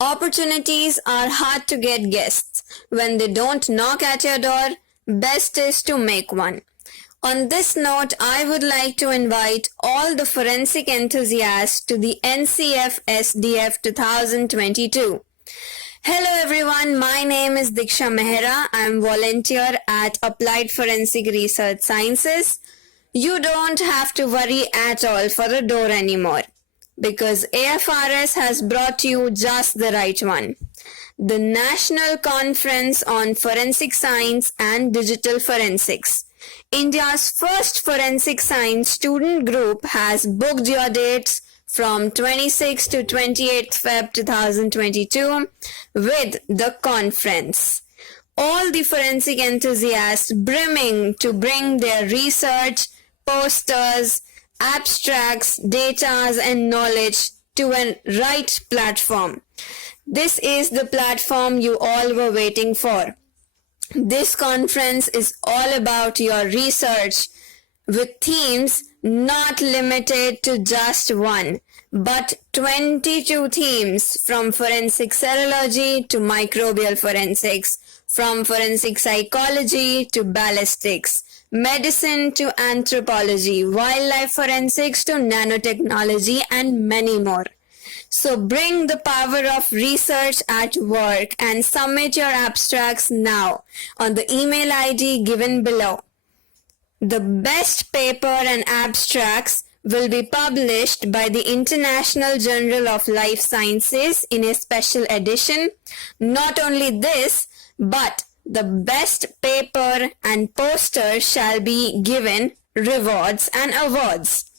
Opportunities are hard to get guests. When they don't knock at your door, best is to make one. On this note, I would like to invite all the forensic enthusiasts to the NCFSDF 2022. Hello everyone, my name is Diksha Mehra. I am volunteer at Applied Forensic Research Sciences. You don't have to worry at all for a door anymore, because AFRS has brought you just the right one. The National Conference on Forensic Science and Digital Forensics. India's first forensic science student group has booked your dates from 26 to 28 Feb 2022 with the conference. All the forensic enthusiasts brimming to bring their research, posters, abstracts, datas and knowledge to a right platform. This is the platform you all were waiting for. This conference is all about your research with themes not limited to just one, but 22 themes, from forensic serology to microbial forensics, from forensic psychology to ballistics, medicine to anthropology, wildlife forensics to nanotechnology, and many more. So bring the power of research at work and submit your abstracts now on the email ID given below. The best paper and abstracts will be published by the International Journal of Life Sciences in a special edition. Not only this, but the best paper and poster shall be given rewards and awards.